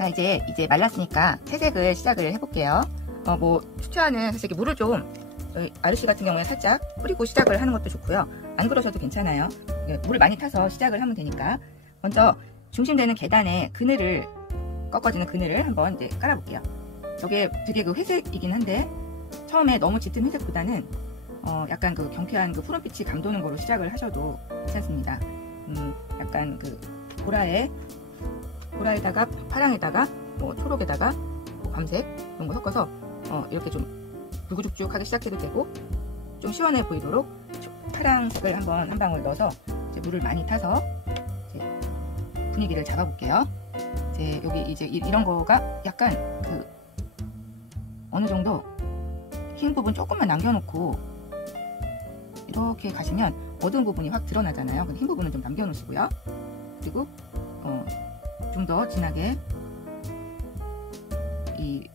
자, 이제 말랐으니까 채색을 시작을 해볼게요. 뭐 추천하는 사실 물을 좀 아르시 같은 경우에 살짝 뿌리고 시작을 하는 것도 좋고요. 안 그러셔도 괜찮아요. 물을 많이 타서 시작을 하면 되니까. 먼저 중심되는 계단에 그늘을 꺾어지는 그늘을 한번 이제 깔아볼게요. 저게 되게 그 회색이긴 한데 처음에 너무 짙은 회색보다는 약간 그 경쾌한 그 푸른빛이 감도는 거로 시작을 하셔도 괜찮습니다. 약간 그 보라에다가 파랑에다가 뭐 초록에다가 뭐 밤색 이런 거 섞어서 이렇게 좀 붉죽죽하게 시작해도 되고, 좀 시원해 보이도록 파랑색을 한번 한 방울 넣어서 이제 물을 많이 타서 이제 분위기를 잡아볼게요. 이제 여기 이제 이런 거가 약간 그 어느 정도 흰 부분 조금만 남겨놓고 이렇게 가시면 어두운 부분이 확 드러나잖아요. 흰 부분은 좀 남겨놓으시고요. 그리고 좀 더 진하게 이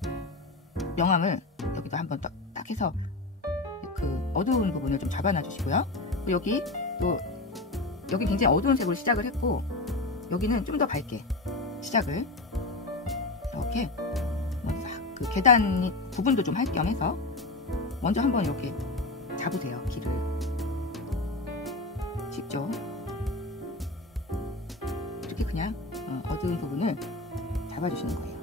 명암을 여기도 한번 딱 해서 그 어두운 부분을 좀 잡아놔 주시고요. 여기 굉장히 어두운 색으로 시작을 했고, 여기는 좀 더 밝게 시작을 이렇게 그 계단 부분도 좀 할 겸 해서 먼저 한번 이렇게 잡으세요. 길을 쉽죠? 이렇게 그냥 어두운 부분을 잡아주시는 거예요.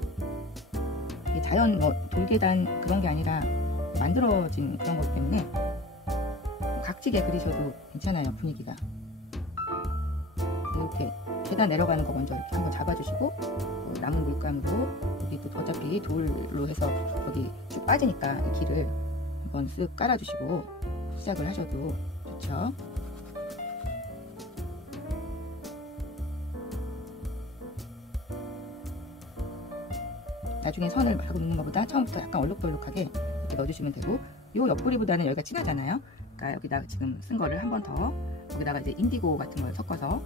이게 자연 돌계단 그런 게 아니라 만들어진 그런 거기 때문에 각지게 그리셔도 괜찮아요. 분위기가 이렇게 계단 내려가는 거 먼저 이렇게 한번 잡아주시고, 남은 물감으로 여기 또 어차피 돌로 해서 여기 쭉 빠지니까 이 길을 한번 쓱 깔아주시고 시작을 하셔도 좋죠. 나중에 선을 마구 넣는 것보다 처음부터 약간 얼룩덜룩하게 이렇게 넣어주시면 되고, 요 옆구리보다는 여기가 진하잖아요. 그러니까 여기다가 지금 쓴 거를 한 번 더 여기다가 이제 인디고 같은 걸 섞어서,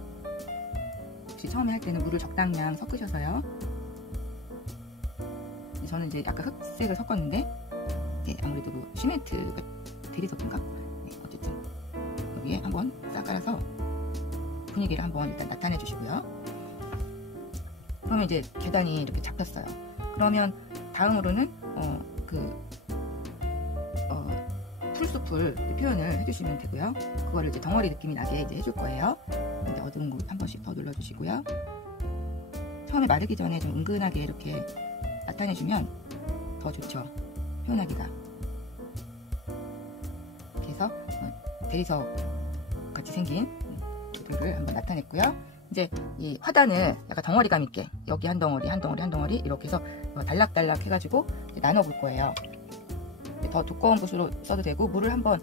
혹시 처음에 할 때는 물을 적당량 섞으셔서요. 저는 이제 아까 흑색을 섞었는데 아무래도 뭐 시멘트가 대리석인가? 네, 어쨌든 여기에 한번 싹 깔아서 분위기를 한번 일단 나타내 주시고요. 그러면 이제 계단이 이렇게 잡혔어요. 그러면 다음으로는 풀숲을 표현을 해주시면 되고요. 그거를 이제 덩어리 느낌이 나게 이제 해줄 거예요. 이제 어두운 곳 한 번씩 더 눌러주시고요. 처음에 마르기 전에 좀 은근하게 이렇게 나타내주면 더 좋죠. 표현하기가. 이렇게 해서 대리석 같이 생긴 도들을 한번 나타냈고요. 이제 이 화단을 약간 덩어리감 있게 여기 한 덩어리 한 덩어리 한 덩어리 이렇게 해서 달락달락 해가지고 나눠 볼 거예요. 더 두꺼운 붓으로 써도 되고, 물을 한번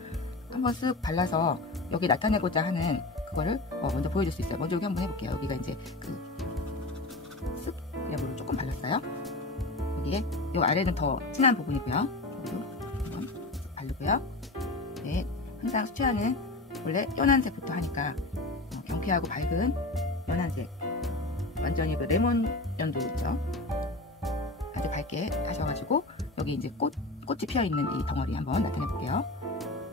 쓱 발라서 여기 나타내고자 하는 그거를 먼저 보여줄 수 있어요. 먼저 여기 한번 해볼게요. 여기가 이제 쓱 물을 조금 발랐어요. 여기에 이 아래는 더 진한 부분이고요. 그리고 한번 바르고요. 네, 항상 수채화는 원래 연한 색부터 하니까 경쾌하고 밝은 연한색, 완전히 그 레몬 연두 있죠. 아주 밝게 하셔가지고 여기 이제 꽃이 피어있는 이 덩어리 한번 나타내 볼게요.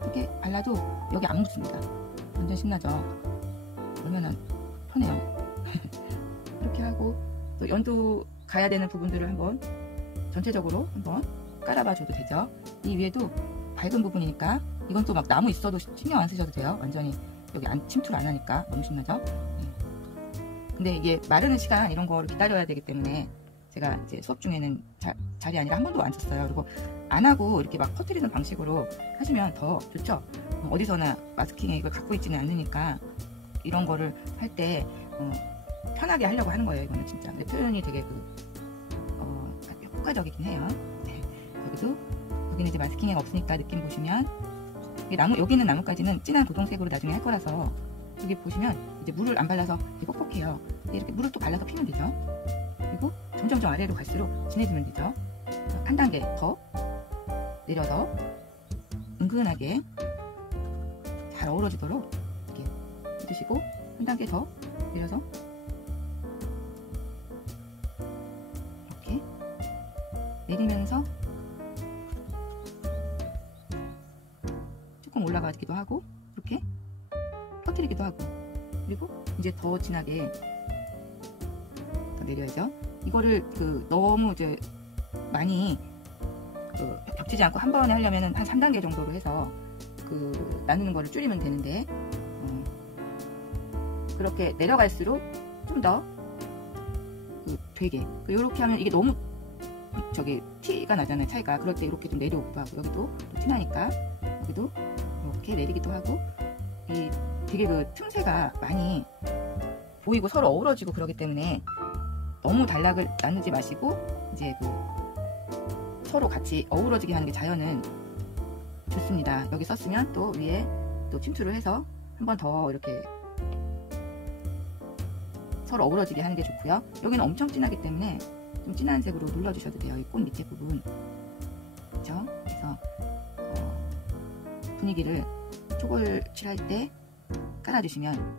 이렇게 발라도 여기 안 묻습니다. 완전 신나죠? 얼마나 편해요. 이렇게 하고 또 연두 가야 되는 부분들을 한번 전체적으로 한번 깔아봐 줘도 되죠. 이 위에도 밝은 부분이니까 이건 또 막 나무 있어도 신경 안 쓰셔도 돼요. 완전히 여기 침투를 안 하니까 너무 신나죠? 네. 근데 이게 마르는 시간 이런 거를 기다려야 되기 때문에 제가 이제 수업 중에는 자리 아니라 한 번도 안 썼어요. 그리고 안 하고 이렇게 막 퍼뜨리는 방식으로 하시면 더 좋죠. 어디서나 마스킹 액을 갖고 있지는 않으니까 이런 거를 할 때 편하게 하려고 하는 거예요. 이거는 진짜. 근데 표현이 되게 효과적이긴 해요. 네. 여기는 이제 마스킹 액 없으니까 느낌 보시면 여기는 나뭇가지는 진한 고동색으로 나중에 할 거라서 여기 보시면 이제 물을 안 발라서 뻑뻑해요. 이렇게 물을 또 발라서 피면 되죠. 그리고 점점 아래로 갈수록 진해지면 되죠. 한 단계 더 내려서 은근하게 잘 어우러지도록 이렇게 해주시고, 한 단계 더 내려서 이렇게 내리면서 조금 올라가기도 하고 이렇게 퍼뜨리기도 하고, 그리고 이제 더 진하게 더 내려야죠. 이거를 너무 이제 많이 겹치지 않고 한 번에 하려면 한 3단계 정도로 해서 나누는 거를 줄이면 되는데 그렇게 내려갈수록 좀 더 되게 이렇게 하면 이게 너무 티가 나잖아요. 차이가. 그럴 때 이렇게 좀 내려오기도 하고 여기도 또 티나니까 여기도 이렇게 내리기도 하고 이 되게 틈새가 많이 보이고 서로 어우러지고 그러기 때문에 너무 단락을 나누지 마시고 이제 서로 같이 어우러지게 하는 게 자연은 좋습니다. 여기 썼으면 또 위에 또 침투를 해서 한 번 더 이렇게 서로 어우러지게 하는 게 좋고요. 여기는 엄청 진하기 때문에 좀 진한 색으로 눌러주셔도 돼요. 이 꽃 밑에 부분. 그렇죠? 그래서 분위기를 초벌 칠할 때 깔아주시면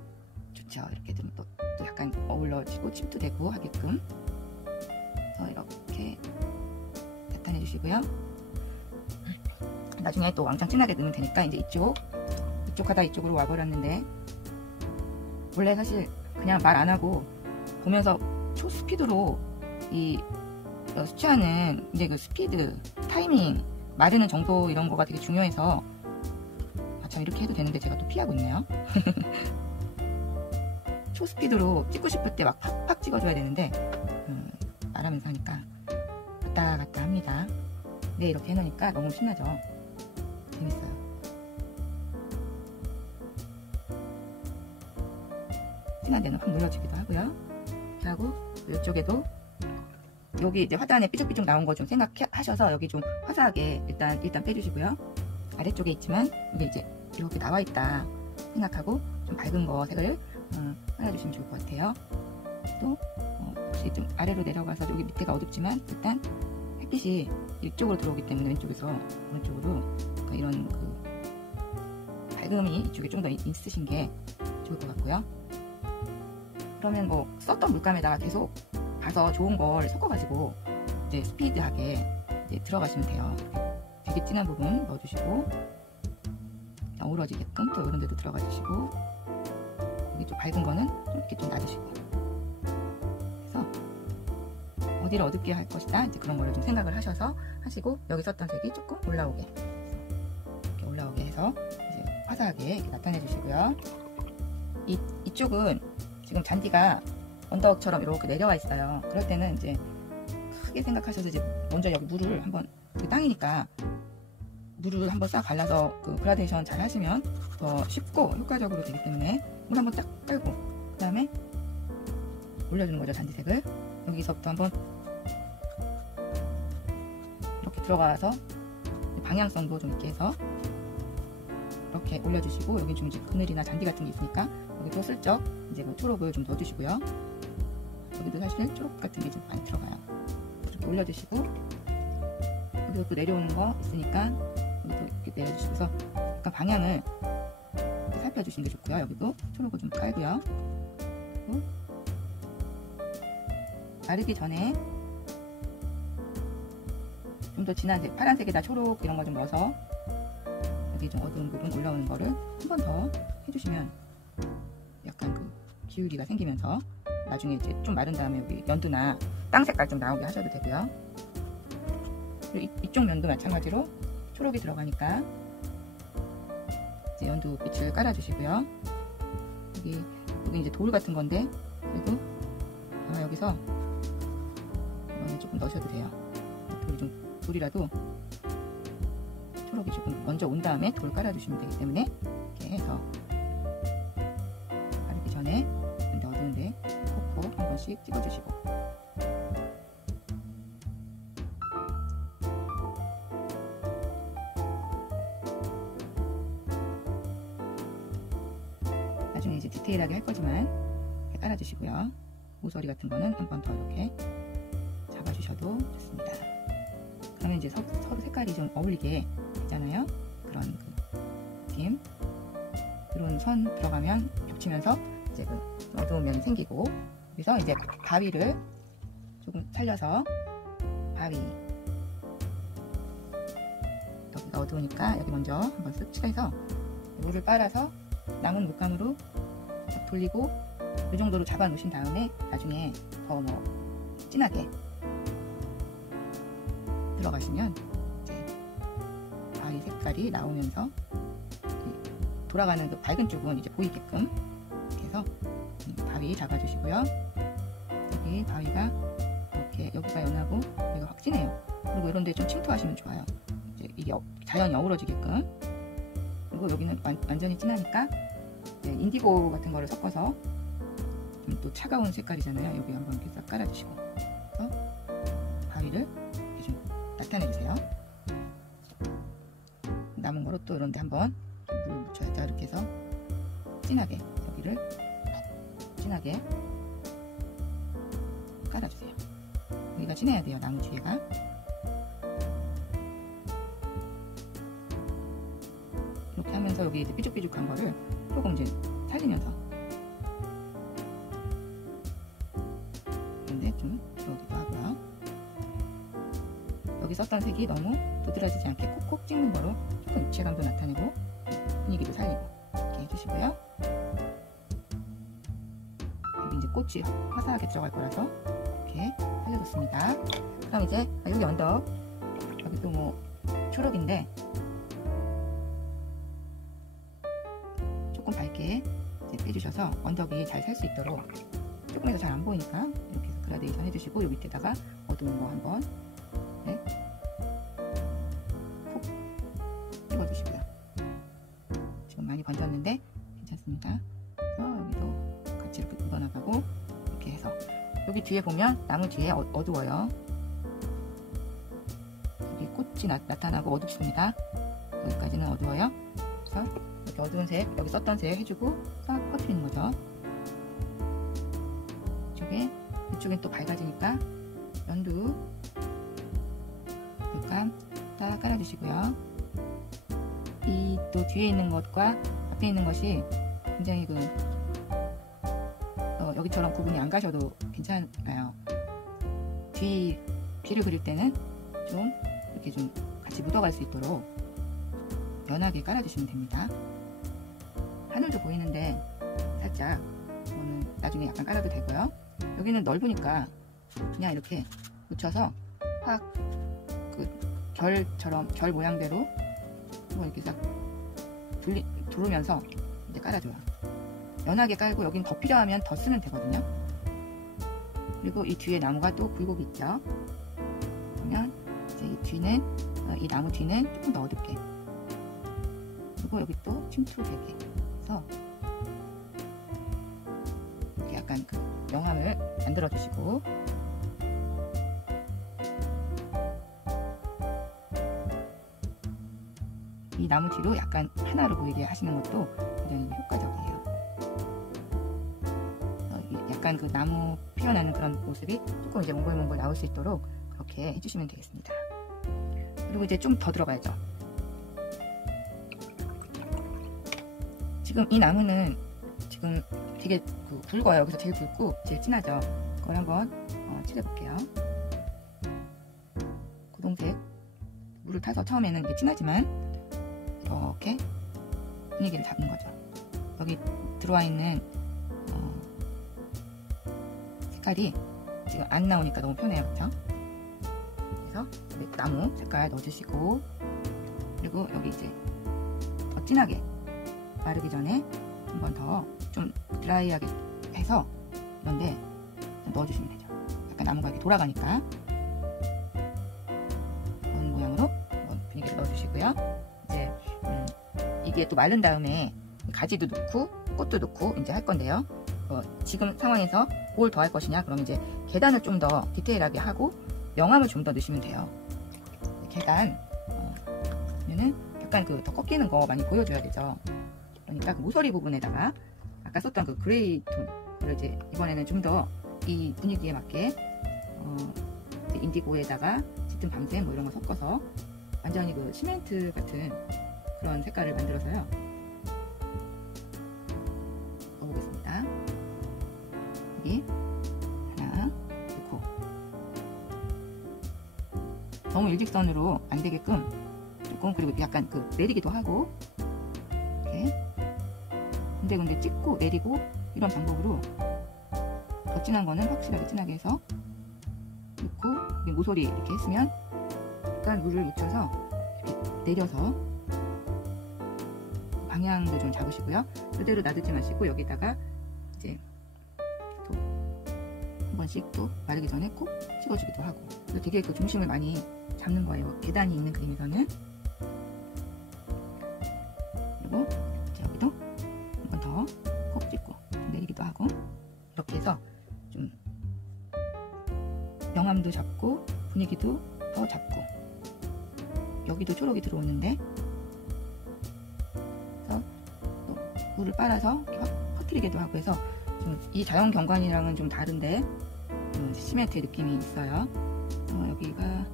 좋죠. 이렇게 좀 또 약간 어우러지고 침투되고 하게끔. 그래서 이렇게 나타내 주시고요. 나중에 또 왕창 진하게 넣으면 되니까 이제 이쪽 하다 이쪽으로 와버렸는데 원래 사실 그냥 말 안 하고 보면서 초스피드로 이 수치하는 이제 스피드, 타이밍, 마르는 정도 이런 거가 되게 중요해서 참 이렇게 해도 되는데 제가 또 피하고 있네요. 초스피드로 찍고 싶을 때 막 팍팍 찍어줘야 되는데 말하면서 하니까 왔다 갔다 합니다. 네, 이렇게 해놓으니까 너무 신나죠. 재밌어요. 진한 데는 확 눌러주기도 하고요. 이렇게 하고 이쪽에도 여기 이제 화단에 삐죽삐죽 나온 거 좀 생각하셔서 여기 좀 화사하게 일단 빼주시고요. 아래쪽에 있지만 이게 이제 이렇게 나와 있다 생각하고 좀 밝은 거 색을 발라주시면 좋을 것 같아요. 또 혹시 좀 아래로 내려가서 여기 밑에가 어둡지만 일단 햇빛이 이쪽으로 들어오기 때문에 왼쪽에서 오른쪽으로 그러니까 이런 밝음이 이쪽에 좀 더 있으신 게 좋을 것 같고요. 그러면 뭐 썼던 물감에다가 계속 가서 좋은 걸 섞어가지고 이제 스피드하게 이제 들어가시면 돼요. 되게 진한 부분 넣어주시고 어우러지게끔 또 이런 데도 들어가 주시고 여기 좀 밝은 거는 좀 이렇게 좀 놔주시고 그래서 어디를 어둡게 할 것이다 이제 그런 거를 좀 생각을 하시고 여기 썼던 색이 조금 올라오게 이렇게 올라오게 해서 이제 화사하게 이렇게 나타내 주시고요. 이쪽은 지금 잔디가 언덕처럼 이렇게 내려와 있어요. 그럴 때는 이제 크게 생각하셔서 이제 먼저 여기 물을 한번 땅이니까 물을 한번 싹 발라서 그라데이션 잘 하시면 더 쉽고 효과적으로 되기 때문에 물 한번 딱 깔고 그 다음에 올려주는 거죠. 잔디색을 여기서부터 한번 이렇게 들어가서 방향성도 좀 있게 해서 이렇게 올려주시고 여기 좀 이제 그늘이나 잔디 같은 게 있으니까 여기도 슬쩍 이제 초록을 좀 넣어주시고요. 여기도 사실 초록 같은 게 좀 많이 들어가요. 이렇게 올려주시고 여기도 또 내려오는 거 있으니까 여기도 이렇게 내려주시고서 약간 방향을 이렇게 살펴주시는 게 좋고요. 여기도 초록을 좀 깔고요. 그리고 마르기 전에 좀 더 진한 색, 파란색에다 초록 이런 거 좀 넣어서 여기 좀 어두운 부분 올라오는 거를 한 번 더 해주시면 약간 기울기가 생기면서 나중에 이제 좀 마른 다음에 여기 연두나 땅 색깔 좀 나오게 하셔도 되고요. 그리고 이쪽 면도 마찬가지로 초록이 들어가니까 이제 연두 빛을 깔아주시고요. 여기 이제 돌 같은 건데 그래도 아마 여기서 조금 넣으셔도 돼요. 돌이라도 초록이 조금 먼저 온 다음에 돌 깔아주시면 되기 때문에 이렇게 해서 바르기 전에 근데 어두운데 콕콕 한 번씩 찍어주시고 나중에 이제 디테일하게 할 거지만 이렇게 깔아주시고요. 모서리 같은 거는 한 번 더 이렇게 잡아주셔도 좋습니다. 그러면 이제 서로 색깔이 좀 어울리게 되잖아요. 그런 느낌. 이런 선 들어가면 겹치면서 이제 어두운 면이 생기고 그래서 이제 바위를 조금 살려서 바위 여기가 어두우니까 여기 먼저 한번 쓱 칠해서 물을 빨아서 남은 물감으로 돌리고 이 정도로 잡아 놓으신 다음에 나중에 더 진하게 들어가시면 이제 바위 색깔이 나오면서 돌아가는 그 밝은 쪽은 이제 보이게끔 이렇게 해서 바위 잡아주시고요. 여기 바위가 이렇게 여기가 연하고 여기가 확 진해요. 그리고 이런 데 좀 침투하시면 좋아요. 이제 이게 자연이 어우러지게끔. 그리고 여기는 완전히 진하니까 인디고 같은 거를 섞어서 또 차가운 색깔이잖아요. 여기 한번 이렇게 싹 깔아주시고 바위를 이렇게 좀 나타내주세요. 남은 거로 또 이런데 한번 물 묻혀야죠. 이렇게 해서 진하게 여기를 진하게 깔아주세요. 여기가 진해야 돼요. 나무 뒤에가. 이렇게 하면서 여기 이제 삐죽삐죽한 거를 조금 이제 살리면서 근데 좀 들어오기도 하고요. 여기 썼던 색이 너무 도드라지지 않게 콕콕 찍는 거로 조금 입체감도 나타내고 분위기도 살리고 이렇게 해주시고요. 여기 이제 꽃이 화사하게 들어갈 거라서 이렇게 살려줬습니다. 그럼 이제 여기 언덕 여기 또 뭐 초록인데 조금 밝게 이제 빼주셔서 언덕이 잘 살 수 있도록 조금해서 잘 안 보이니까 이렇게 해서 그라데이션 해주시고 요 밑에다가 어두운 거 한번 콕 찍어주시고요. 지금 많이 번졌는데 괜찮습니다. 그래서 여기도 같이 이렇게 묻어나가고 이렇게 해서 여기 뒤에 보면 나무 뒤에 어두워요. 여기 꽃이 나타나고 어둡습니다. 여기까지는 어두워요. 그래서 이렇게 어두운 색, 여기 썼던 색 해주고 싹 퍼뜨리는 거죠. 이쪽엔 또 밝아지니까 연두 물감 딱 깔아주시고요. 이 또 뒤에 있는 것과 앞에 있는 것이 굉장히 여기처럼 구분이 안 가셔도 괜찮아요. 뒤를 그릴 때는 좀 이렇게 좀 같이 묻어갈 수 있도록 연하게 깔아주시면 됩니다. 하늘도 보이는데 살짝 이거는 나중에 약간 깔아도 되고요. 여기는 넓으니까 그냥 이렇게 묻혀서 확 그 결처럼 결 모양대로 한번 이렇게 싹 두르면서 이제 깔아줘요. 연하게 깔고 여긴 더 필요하면 더 쓰면 되거든요. 그리고 이 뒤에 나무가 또 굴곡이 있죠. 그러면 이제 이 나무 뒤는 조금 더 어둡게, 그리고 여기 또 침투되게 해서 이렇게 약간 그 영함을 만들어 주시고, 이 나무 뒤로 약간 하나로 보이게 하시는 것도 굉장히 효과적이에요. 약간 그 나무 피어나는 그런 모습이 조금 이제 몽골몽골 나올 수 있도록 그렇게 해주시면 되겠습니다. 그리고 이제 좀 더 들어가야죠. 지금 이 나무는 지금 되게 굵어요. 여기서 제일 굵고 제일 진하죠. 그걸 한번 칠해볼게요. 고동색 물을 타서 처음에는 이게 진하지만 이렇게 분위기를 잡는 거죠. 여기 들어와 있는 색깔이 지금 안 나오니까 너무 편해요. 그렇죠? 그래서 나무 색깔 넣어주시고, 그리고 여기 이제 더 진하게 마르기 전에 한 번 더 좀 드라이하게 해서 이런데 넣어주시면 되죠. 약간 나무가 이렇게 돌아가니까 이런 모양으로 분위기를 넣어주시고요. 이제 이게 또 마른 다음에 가지도 넣고 꽃도 넣고 이제 할 건데요. 지금 상황에서 뭘 더 할 것이냐? 그럼 이제 계단을 좀 더 디테일하게 하고 명암을 좀 더 넣으시면 돼요. 계단 그러면은 약간 더 꺾이는 거 많이 보여줘야 되죠. 그러니까 그 모서리 부분에다가 아까 썼던 그 그레이 톤을 이제 이번에는 좀 더 이 분위기에 맞게 인디고에다가 짙은 밤색 뭐 이런 거 섞어서 완전히 그 시멘트 같은 그런 색깔을 만들어서요. 넣어보겠습니다. 여기 하나 넣고, 너무 일직선으로 안 되게끔 조금, 그리고 약간 내리기도 하고 이렇게 근데 찍고 내리고 이런 방법으로 더 진한 거는 확실하게 진하게 해서 여기 모서리 이렇게 했으면 약간 물을 묻혀서 이렇게 내려서 방향도 좀 잡으시고요. 그대로 놔두지 마시고 여기다가 이제 또 한 번씩 또 마르기 전에 콕 찍어주기도 하고. 그래서 되게 그 중심을 많이 잡는 거예요. 계단이 있는 그림에서는. 그리고 여기도 한 번 더 콕 찍고 내리기도 하고. 이렇게 해서 좀 명암도 잡고 분위기도 더 잡고. 여기도 초록이 들어오는데 그래서 또 물을 빨아서 퍼뜨리기도 하고 해서 좀 이 자연 경관이랑은 좀 다른데 시멘트 느낌이 있어요. 여기가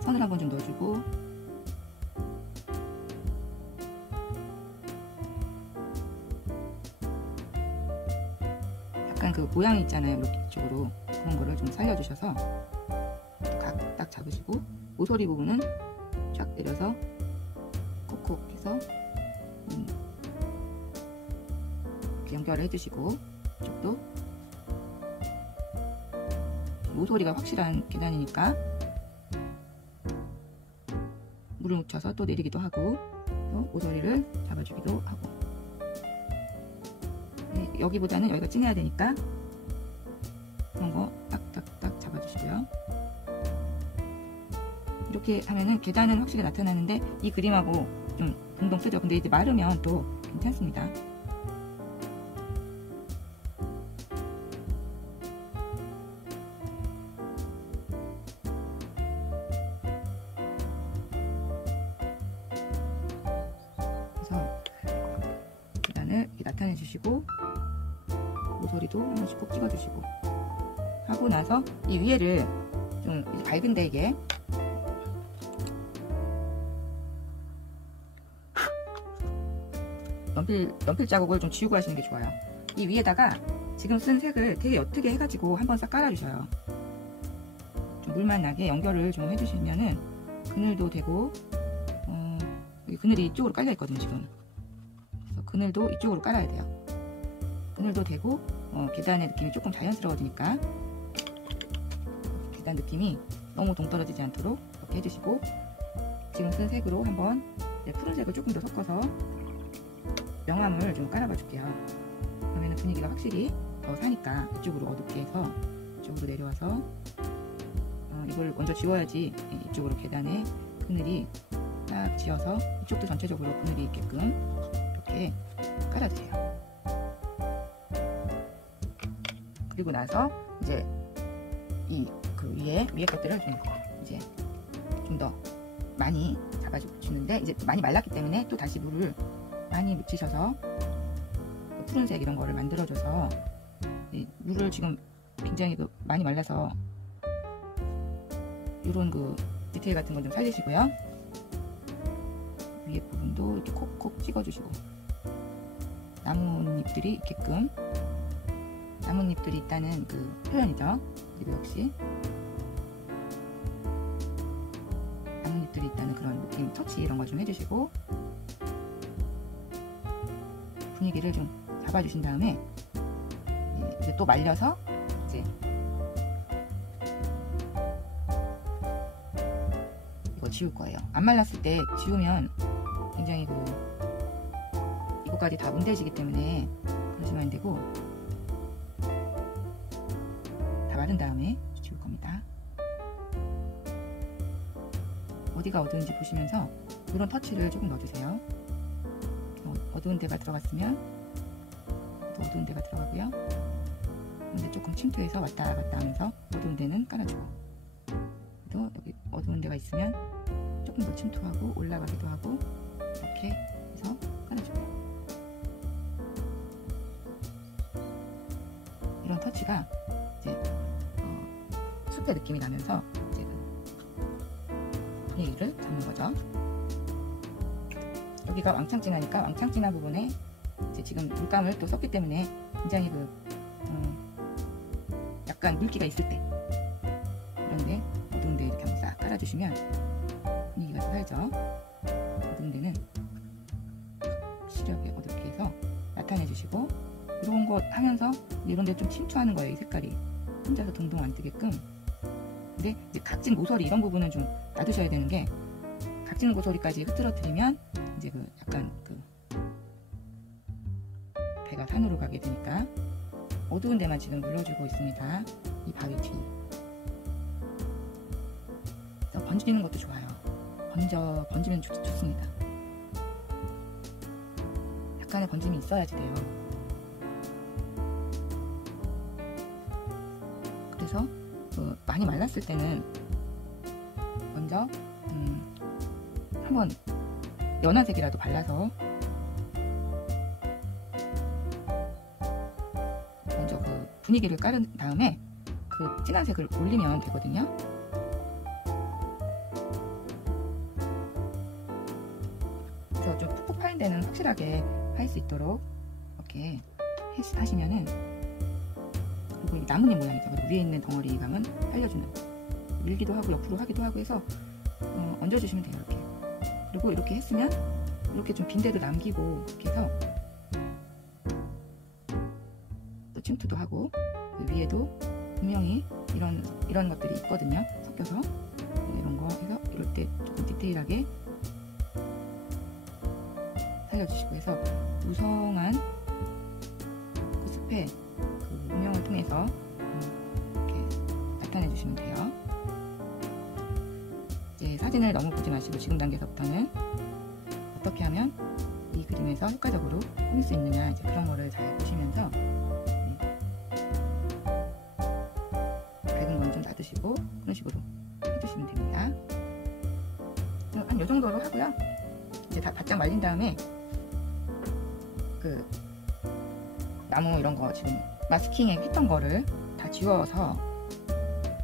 선을 한번 좀 넣어주고, 약간 그 모양이 있잖아요. 이쪽으로 그런 거를 좀 살려주셔서 각 딱 잡으시고, 모서리 부분은 쫙 내려서 콕콕 해서 이렇게 연결을 해주시고, 이쪽도 모서리가 확실한 계단이니까 물을 묻혀서 또 내리기도 하고, 또 모서리를 잡아주기도 하고. 네, 여기보다는 여기가 진해야 되니까 그런 거 딱딱딱 잡아주시고요. 이렇게 하면은 계단은 확실히 나타나는데 이 그림하고 좀 동동 쓰죠. 근데 이제 마르면 또 괜찮습니다. 계단을 이렇게 나타내 주시고, 모서리도 한 번씩 꼭 찍어 주시고 하고 나서 이 위에를 좀 밝은데 이게 연필 자국을 좀 지우고 하시는 게 좋아요. 이 위에다가 지금 쓴 색을 되게 옅게 해가지고 한번 싹 깔아주셔요. 좀 물만 나게 연결을 좀 해주시면은 그늘도 되고, 여기 그늘이 이쪽으로 깔려 있거든요 지금. 그래서 그늘도 이쪽으로 깔아야 돼요. 그늘도 되고, 계단의 느낌이 조금 자연스러워지니까 계단 느낌이 너무 동떨어지지 않도록 이렇게 해주시고, 지금 쓴 색으로 한번 푸른색을 조금 더 섞어서 명암을 좀 깔아봐 줄게요. 그러면 분위기가 확실히 더 사니까 이쪽으로 어둡게 해서 이쪽으로 내려와서 이걸 먼저 지워야지 이쪽으로 계단에 그늘이 딱 지어서 이쪽도 전체적으로 그늘이 있게끔 이렇게 깔아주세요. 그리고 나서 이제 이 그 위에 것들을 좀 이제 좀 더 많이 잡아주는데, 이제 많이 말랐기 때문에 또 다시 물을 많이 묻히셔서 푸른색 이런 거를 만들어줘서, 물을 지금 굉장히 많이 말라서 이런 그 디테일 같은 건 좀 살리시고요. 위에 부분도 이렇게 콕콕 찍어주시고, 나뭇잎들이 있게끔, 나뭇잎들이 있다는 그 표현이죠. 그리고 역시 나뭇잎들이 있다는 그런 느낌, 터치 이런 거 좀 해주시고 분위기를 좀 잡아주신 다음에 이제 또 말려서 이제 이거 지울 거예요. 안 말랐을 때 지우면 굉장히 이거까지 다 문대지기 때문에 그러시면 안 되고, 다 마른 다음에 지울 겁니다. 어디가 어두운지 보시면서 이런 터치를 조금 넣어주세요. 어두운 데가 들어갔으면 또 어두운 데가 들어가고요. 근데 조금 침투해서 왔다 갔다 하면서 어두운 데는 깔아주고, 또 여기 어두운 데가 있으면 조금 더 침투하고 올라가기도 하고 이렇게 해서 깔아주고. 이런 터치가 이제 숲의 느낌이 나면서 이제 분위기를 잡는 거죠. 여기가 왕창 진하니까 왕창 진한 부분에 이제 지금 물감을 또 썼기 때문에 굉장히 약간 물기가 있을 때 그런데 어두운 데 이렇게 한번 싹 깔아주시면 분위기가 좀 살죠. 어두운 데는 시력에 어둡게 해서 나타내 주시고, 이런 거 하면서 이런 데 좀 침투하는 거예요. 이 색깔이 혼자서 동동 안 뜨게끔 근데 이제 각진 모서리 이런 부분은 좀 놔두셔야 되는 게, 각진 모서리까지 흐트러뜨리면 이제 그 약간 그 배가 산으로 가게 되니까 어두운 데만 지금 눌러주고 있습니다. 이 바위 뒤. 번지는 것도 좋아요. 번지면 좋습니다. 약간의 번짐이 있어야지 돼요. 그래서 많이 말랐을 때는 먼저 한번 연한 색이라도 발라서 먼저 그 분위기를 깔은 다음에 그 진한 색을 올리면 되거든요. 그래서 좀 푹푹 파인 데는 확실하게 파일 수 있도록 이렇게 하시면은, 그리고 이 나뭇잎 모양이죠. 그리고 위에 있는 덩어리 감은 살려주는, 밀기도 하고 옆으로 하기도 하고 해서 얹어주시면 돼요. 이렇게. 그리고 이렇게 했으면 이렇게 좀 빈 데도 남기고 이렇게 해서 또 침투도 하고, 그 위에도 분명히 이런 것들이 있거든요. 섞여서 이런 거 해서 이럴 때 조금 디테일하게 살려주시고 해서 무성한 그 숲의 그 음영을 통해서 이렇게 나타내 주시면 돼요. 이제 사진을 너무 보지 마시고 지금 단계에서부터는 어떻게 하면 이 그림에서 효과적으로 꾸밀 수 있느냐, 이제 그런 거를 잘 보시면서 밝은 건 좀 놔두시고 그런 식으로 해주시면 됩니다. 한 요 정도로 하고요. 이제 다 바짝 말린 다음에 그 나무 이런 거 지금 마스킹 했던 거를 다 지워서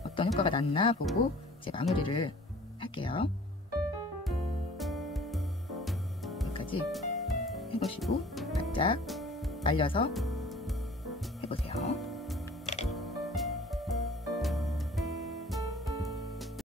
어떤 효과가 났나 보고 이제 마무리를 할게요. 여기까지 해보시고 바짝 말려서 해보세요.